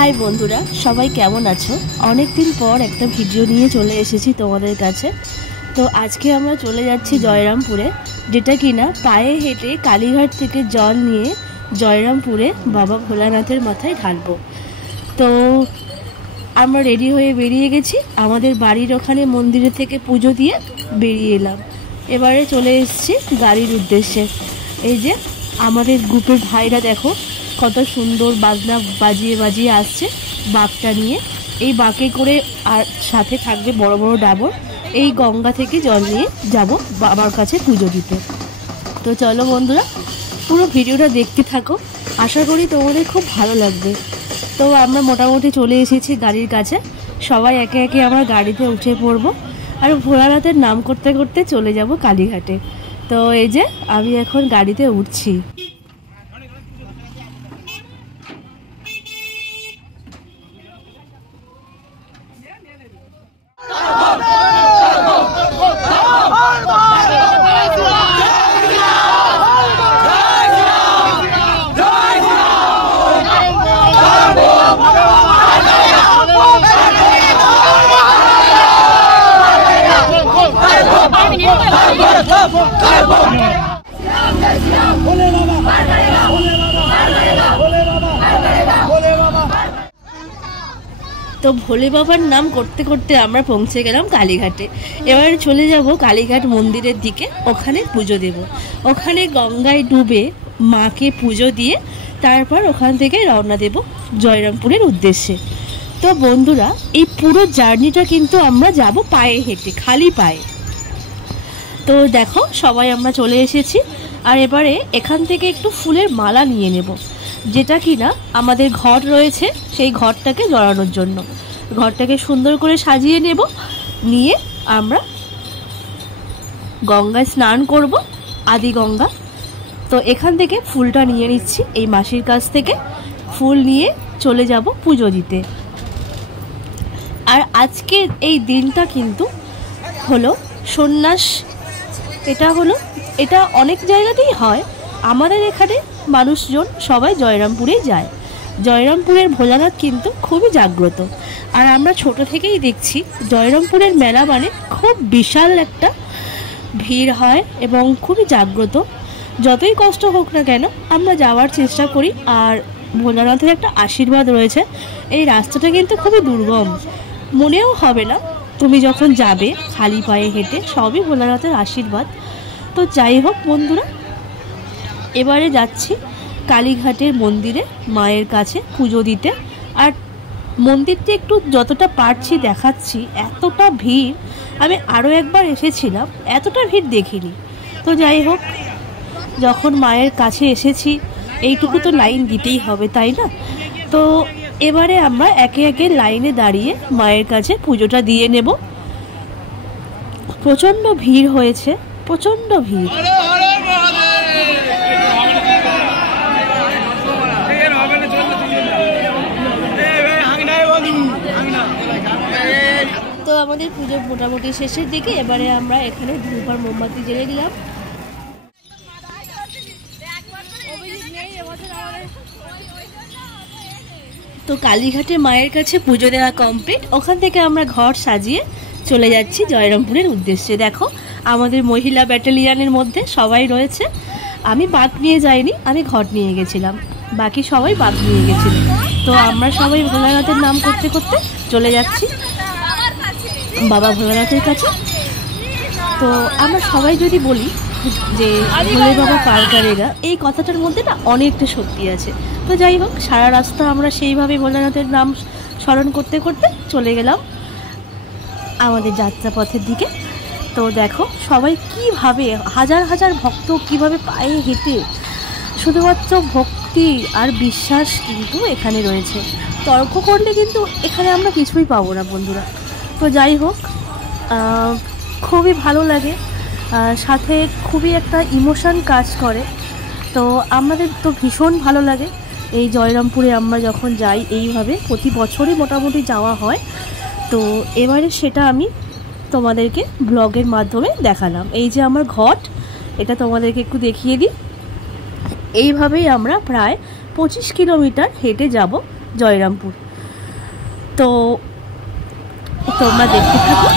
High বন্ধুরা, সবাই কেমন আছো? অনেক দিন পর একটা ভিডিও নিয়ে চলে এসেছি তোমাদের কাছে। তো আজকে আমরা চলে যাচ্ছি জয়রামপুরে, যেটা কিনা পায়ে হেঁটে কালীঘাট থেকে জল নিয়ে জয়রামপুরে বাবা ভোলানাথের মাথায় ঢালবো। তো আমরা রেডি হয়ে বেরিয়ে গেছি, আমাদের বাড়ির ওখানে মন্দিরে থেকে পুজো দিয়ে বেরিয়ে এলাম। এবারে চলে এসেছি গাড়ির উদ্দেশ্যে। এই যে আমাদের গ্রুপের ভাইরা দেখো কত সুন্দর বাজনা বাজিয়ে বাজিয়ে আসছে বাঁকটা নিয়ে। এই বাঁকে করে আর সাথে থাকবে বড় বড় ডাবর। এই গঙ্গা থেকে জল নিয়ে যাব বাবার কাছে পুজো দিতে। তো চলো বন্ধুরা, পুরো ভিডিওটা দেখতে থাকো, আশা করি তোমাদের খুব ভালো লাগবে। তো আমরা মোটামুটি চলে এসেছি গাড়ির কাছে, সবাই একে একে আমরা গাড়িতে উঠে পড়বো আর ভোলানাথের নাম করতে করতে চলে যাব কালীঘাটে। তো এই যে আমি এখন গাড়িতে উঠছি। তো ভোলে বাবার নাম করতে করতে আমরা পৌঁছে গেলাম কালীঘাটে। এবার চলে যাব কালীঘাট মন্দিরের দিকে, ওখানে পুজো দেব। ওখানে গঙ্গায় ডুবে মাকে পুজো দিয়ে তারপর ওখান থেকে রওনা দেব জয়রামপুরের উদ্দেশ্যে। তো বন্ধুরা, এই পুরো জার্নিটা কিন্তু আমরা যাব পায়ে হেঁটে, খালি পায়ে। তো দেখো সবাই আমরা চলে এসেছি, আর এবারে এখান থেকে একটু ফুলের মালা নিয়ে নেব, যেটা কিনা আমাদের ঘর রয়েছে সেই ঘরটাকে জড়ানোর জন্য। ঘরটাকে সুন্দর করে সাজিয়ে নেব, নিয়ে আমরা গঙ্গায় স্নান করব, আদি গঙ্গা। তো এখান থেকে ফুলটা নিয়ে নিচ্ছি এই মাসির কাছ থেকে, ফুল নিয়ে চলে যাব পুজো দিতে। আর আজকের এই দিনটা কিন্তু হলো সন্ন্যাস। এটা অনেক জায়গাতেই হয়, আমাদের এখানে মানুষজন সবাই জয়রামপুরেই যায়। জয়রামপুরের ভোলানাথ কিন্তু খুবই জাগ্রত, আর আমরা ছোট থেকেই দেখছি জয়রামপুরের মেলা মানে খুব বিশাল একটা ভিড় হয় এবং খুবই জাগ্রত। যতই কষ্ট হোক না কেন আমরা যাওয়ার চেষ্টা করি, আর ভোলানাথের একটা আশীর্বাদ রয়েছে। এই রাস্তাটা কিন্তু খুবই দুর্গম, মনেও হবে না তুমি যখন যাবে খালি পায়ে হেঁটে, সবই ভোলানাথের আশীর্বাদ। তো যাই হোক বন্ধুরা, এবারে যাচ্ছি কালীঘাটের মন্দিরে মায়ের কাছে পুজো দিতে। আর মন্দিরটি একটু যতটা পারছি দেখাচ্ছি। এতটা ভিড়, আমি আরও একবার এসেছিলাম, এতটা ভিড় দেখিনি। তো যাই হোক, যখন মায়ের কাছে এসেছি এইটুকু তো লাইন দিতেই হবে, তাই না? তো এবারে আমরা একে একে লাইনে দাঁড়িয়ে মায়ের কাছে পুজোটা দিয়ে নেব। প্রচণ্ড ভিড় হয়েছে, প্রচণ্ড ভিড়। তো আমাদের পুজো মোটামুটি শেষের দিকে, এবারে আমরা এখানে ধূপ আর মোমবাতি জ্বেলে দিলাম। তো কালীঘাটে মায়ের কাছে পুজো দেওয়া কমপ্লিট। ওখান থেকে আমরা ঘর সাজিয়ে চলে যাচ্ছি জয়রামপুরের উদ্দেশ্যে। দেখো আমাদের মহিলা ব্যাটালিয়নের মধ্যে সবাই রয়েছে। আমি বাঁক নিয়ে যাইনি, আমি ঘট নিয়ে গেছিলাম, বাকি সবাই বাঁক নিয়ে গেছিল। তো আমরা সবাই ভোলানাথের নাম করতে করতে চলে যাচ্ছি বাবা ভোলানাথের কাছে। তো আমরা সবাই যদি বলি যে ভোলে বাবা পার করেগা, এই কথাটার মধ্যে না অনেকটা শক্তি আছে। তো যাই হোক, সারা রাস্তা আমরা সেইভাবে ভোলানাথের নাম স্মরণ করতে করতে চলে গেলাম আমাদের যাত্রাপথের দিকে। তো দেখো সবাই কিভাবে, হাজার হাজার ভক্ত কিভাবে পায়ে হেঁটে, শুধুমাত্র ভক্তি আর বিশ্বাস কিন্তু এখানে রয়েছে। তর্ক করলে কিন্তু এখানে আমরা কিছুই পাবো না বন্ধুরা। তো যাই হোক, খুবই ভালো লাগে, সাথে খুবই একটা ইমোশন কাজ করে। তো আমাদের তো ভীষণ ভালো লাগে এই জয়রামপুরে আমরা যখন যাই, এইভাবে প্রতি বছরই মোটামুটি যাওয়া হয়। তো এবারে সেটা আমি তোমাদেরকে ব্লগের মাধ্যমে দেখালাম। এই যে আমার ঘট, এটা তোমাদেরকে একটু দেখিয়ে দিই। এইভাবেই আমরা প্রায় 25 কিলোমিটার হেঁটে যাব জয়রামপুর। তো তোমরা দেখতে থাকো।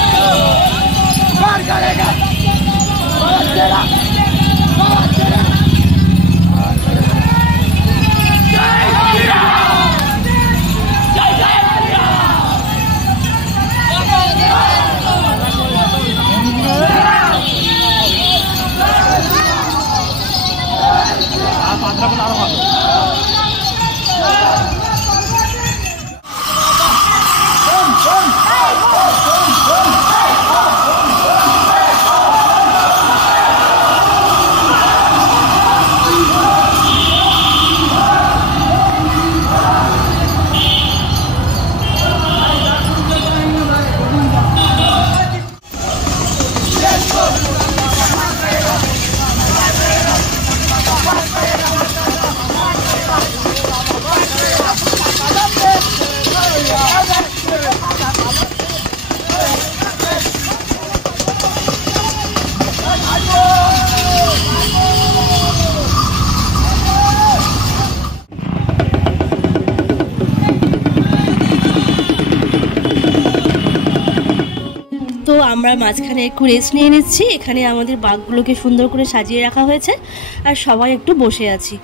তো আমরা মাঝখানে একটু রেস্ট নিয়ে নিচ্ছি। এখানে আমাদের বাঘগুলোকে সুন্দর করে সাজিয়ে রাখা হয়েছে আর সবাই একটু বসে আছি।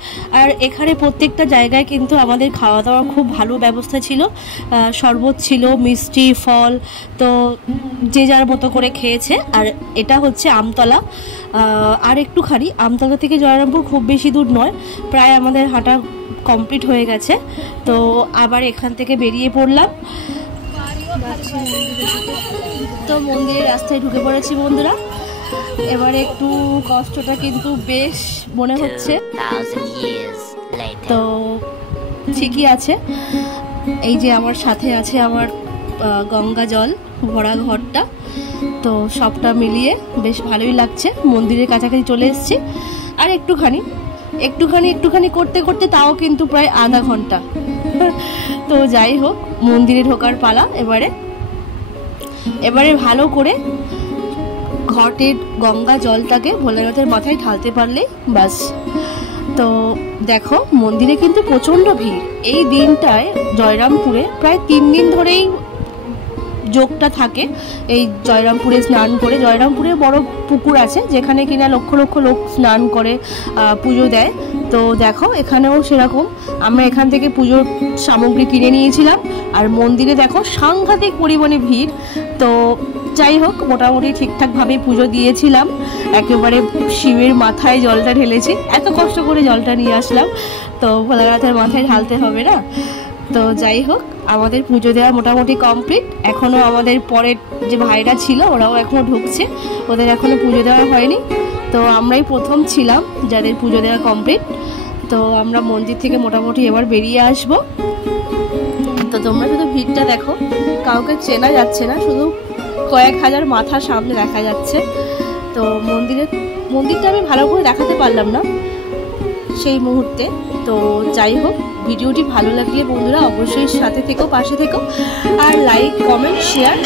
আর এখানে প্রত্যেকটা জায়গায় কিন্তু আমাদের খাওয়া দাওয়ার খুব ভালো ব্যবস্থা ছিল, শরবত ছিল, মিষ্টি, ফল, তো যে যার মতো করে খেয়েছে। আর এটা হচ্ছে আমতলা, আর একটুখানি আমতলা থেকে জয়রামপুর খুব বেশি দূর নয়, প্রায় আমাদের হাঁটা কমপ্লিট হয়ে গেছে। তো আবার এখান থেকে বেরিয়ে পড়লাম। তো মন্দিরের রাস্তায় ঢুকে পড়েছি বন্ধুরা। এবারে একটু কষ্টটা কিন্তু বেশ মনে হচ্ছে, তো ঠিকই আছে। এই যে আমার সাথে আছে আমার গঙ্গা জল ভরা ঘরটা, তো সবটা মিলিয়ে বেশ ভালোই লাগছে। মন্দিরের কাছাকাছি চলে এসেছি, আর একটুখানি করতে করতে তাও কিন্তু প্রায় আধা ঘন্টা। তো যাই হোক, মন্দিরে ঢোকার পালা। এবারে ভালো করে ঘটের গঙ্গা জলটাকে ভোলেনাথের মাথায় ঢালতে পারলেই বাস। তো দেখো মন্দিরে কিন্তু প্রচণ্ড ভিড় এই দিনটায়। জয়রামপুরে প্রায় 3 দিন ধরেই যোগটা থাকে এই জয়রামপুরে স্নান করে। জয়রামপুরে বড় পুকুর আছে যেখানে কিনা লক্ষ লক্ষ লোক স্নান করে পুজো দেয়। তো দেখো এখানেও সেরকম, আমরা এখান থেকে পুজোর সামগ্রী কিনে নিয়েছিলাম। আর মন্দিরে দেখো সাংঘাতিক পরিমাণে ভিড়। তো যাই হোক, মোটামুটি ঠিকঠাকভাবে পুজো দিয়েছিলাম। একেবারে শিবের মাথায় জলটা ঢেলেছি, এত কষ্ট করে জলটা নিয়ে আসলাম, তো ভোলানাথের মাথায় ঢালতে হবে না। তো যাই হোক, আমাদের পুজো দেওয়া মোটামুটি কমপ্লিট। এখনও আমাদের পরের যে ভাইরা ছিল ওরাও এখনও ঢুকছে, ওদের এখনও পুজো দেওয়া হয়নি। তো আমরাই প্রথম ছিলাম যাদের পুজো দেওয়া কমপ্লিট। তো আমরা মন্দির থেকে মোটামুটি এবার বেরিয়ে আসব। তো তোমরা শুধু ভিড়টা দেখো, কাউকে চেনা যাচ্ছে না, শুধু কয়েক হাজার মাথা সামনে দেখা যাচ্ছে। তো মন্দিরটা আমি ভালো করে দেখাতে পারলাম না সেই মুহূর্তে। তো যাই হোক, ভিডিওটি ভালো লাগলে বন্ধুরা অবশ্যই সাথে থেকো, পাশে থেকো, আর লাইক, কমেন্ট, শেয়ার।